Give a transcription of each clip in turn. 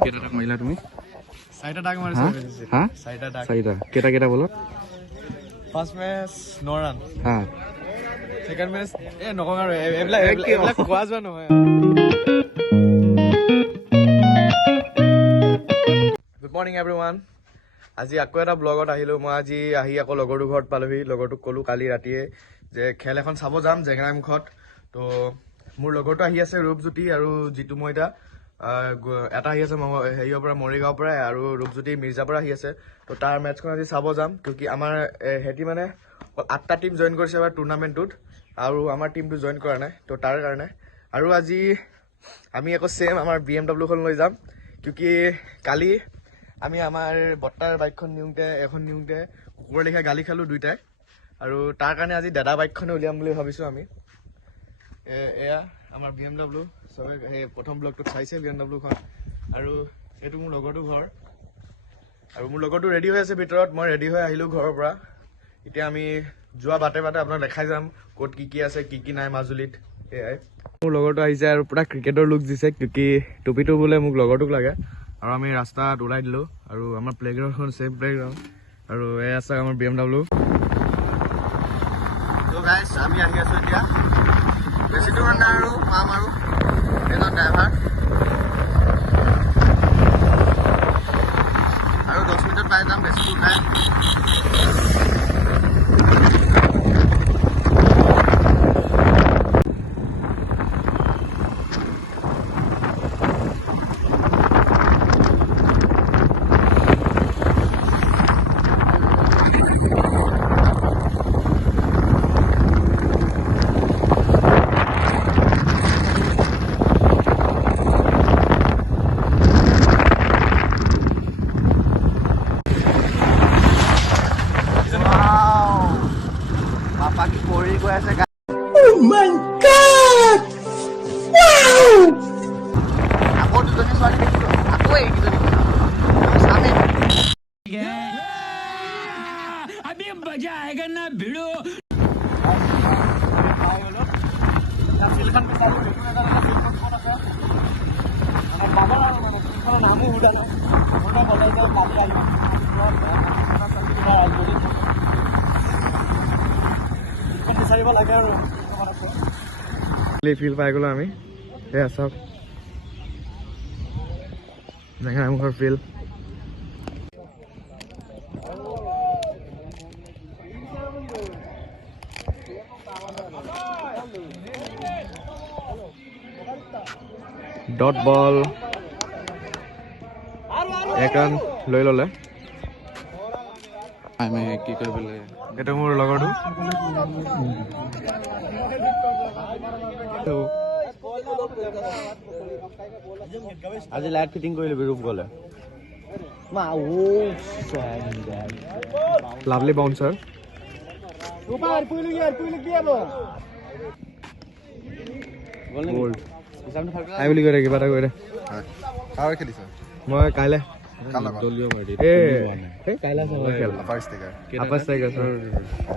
কেটা ডাক মাৰিলা তুমি? চাৰিটা ডাক মাৰিছে। হা চাৰিটা ডাক। চাৰিটা কেটা বলত? First match 9 run. হা সেকেন্ড মেচ নকওঁ আৰু এইবিলাক কোৱা যোৱা নহয়। Good morning everyone. আজি আকৌ এটা ব্লগত আহিলোঁ। মই আজি আকৌ লগৰটোৰ ঘৰত পালোহি। লগৰটোক ক'লোঁ কালি ৰাতিয়ে যে খেল এখন চাব যাম জেংৰাইমুখত। তো মোৰ লগৰটো আহি আছে ৰূপজ্যোতি আৰু যিটো মই এটা আহি আছে হেৰিয়ৰ পৰা মৰিগাঁৱৰ পৰা আৰু ৰূপজ্যোতি মিৰ্জাৰ পৰা আহি আছে। তো তাৰ মেটচখন আজি চাব যাম কিয় আমাৰ সিহঁতি মানে 8টা টিম জইন কৰিছে এবাৰ টুৰ্ণামেণ্টটোত আৰু আমাৰ টিমটো জইন কৰা নাই। তো তাৰ কাৰণে আৰু আজি আমি আকৌ ছেম আমাৰ BMW খন লৈ যাম কিয় কালি আমি আমাৰ বৰ্তাৰ বাইকখন নিওঁতে কুকুৰৰ লেখীয়া গালি খালোঁ দুইটাই আৰু তাৰ কাৰণে আজি দাদা বাইকখনে উলিয়াম বুলি ভাবিছোঁ আমি। এয়া আমাৰ BMW চবে সেই প্ৰথম ব্লগটোত চাইছে BMW খন আৰু এইটো মোৰ লগৰটো ঘৰ আৰু মোৰ লগৰটো ৰেডি হৈ আছে ভিতৰত। মই ৰেডি হৈ আহিলোঁ ঘৰৰ পৰা। এতিয়া আমি যোৱা বাটে আপোনাক দেখাই যাম ক'ত কি আছে কি নাই মাজুলীত। সেয়াই মোৰ লগৰটো আহিছে আৰু পুৰা ক্ৰিকেটৰ লুক দিছে কিয় টুপিটো বোলে মোক লগৰটোক লাগে আৰু আমি ৰাস্তাত ওলাই দিলোঁ আৰু আমাৰ প্লেগ্ৰাউণ্ডখন ছেফ প্লেগ্ৰাউণ্ড আৰু এয়া আছে আমাৰ BMW। তো গাইজ আমি আহি আছোঁ এতিয়া বেছি দূৰ নাই আৰু পাম আৰু এজন ড্ৰাইভাৰ আৰু 10 মিনিটত পাই যাম। বেছি দূৰ নাই। ফিল পাই গ'লো আমি। এয়া চাওক জেংৰাইমুখৰ ফিল্ড। ডট বল 1 ৰান লৈ ল'লে। আমি কি কৰিবলৈ এইটো মোৰ লগৰটো। আজি লাইট ফিটিং কৰি ল'বি ৰূপ গ'লে। লাভলি বাউন্সাৰ আই বুলি কৈ দে কিবা এটা কৈ দে। মই কাইলৈ দলীয় পাৰ্টি কাইলৈ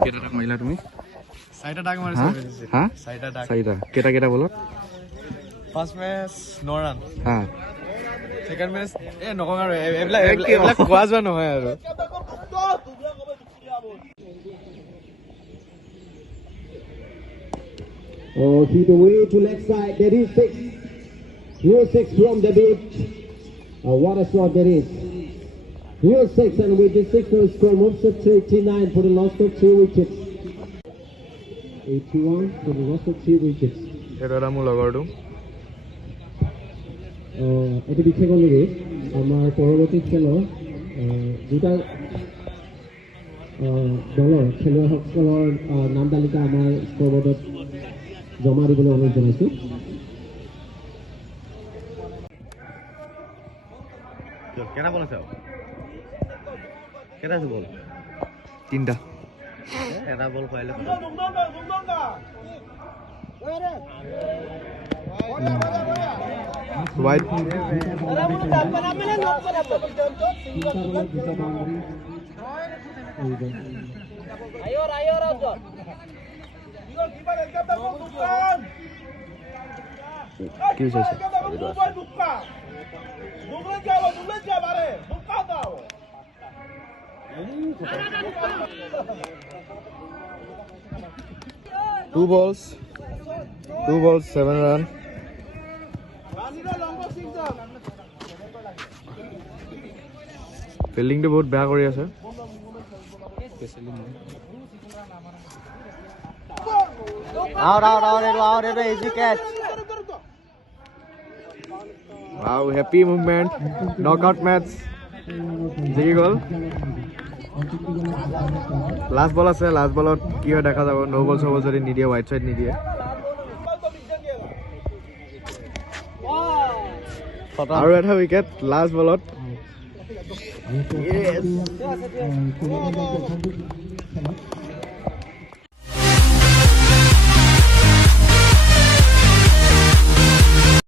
কেটা ডাক মাৰিলা তুমি? চাৰিটা ডাক মাৰিছে। হা চাৰিটা ডাক। চাৰিটা কেটা বলত? First match 9 run. হা সেকেন্ড মেচ নকওঁ আৰু এইবিলাক কোৱা যোৱা নহয় আৰু। Oh, he's away to left side. There is 6. Here 6 from the beach. What a shot there is. Here 6 and with the 6 run score moves to 39 for the loss of 3 wickets. 81 for the loss of 3 wickets. এইটো এটা মোৰ লগৰটো। এটি বিশেষ অনুৰোধ আমাৰ পৰৱৰ্তী খেলৰ দুটা দলৰ খেলুৱৈসকলৰ নাম তালিকা আমাৰ স্ক'ৰবোৰ্ডত জমা দিবলৈ অনুৰোধ জনাইছোঁ। কেটা বল আছে? কেটা আছে বল? 3টা। এটা বল পাইলে White. কি হৈছে? 2 balls, 7 run. ফিল্ডিংটো বহুত বেয়া কৰি আছে। Out, easy catch. Wow, happy movement. Knockout match. জিকি গ'ল। লাষ্ট বল আছে, লাষ্ট বলত কি হয় দেখা যাব। নো বল হ'ব যদি নিদিয়ে, হোৱাইট চাইড নিদিয়ে। আৰু এটা উইকেট লাষ্ট বলত।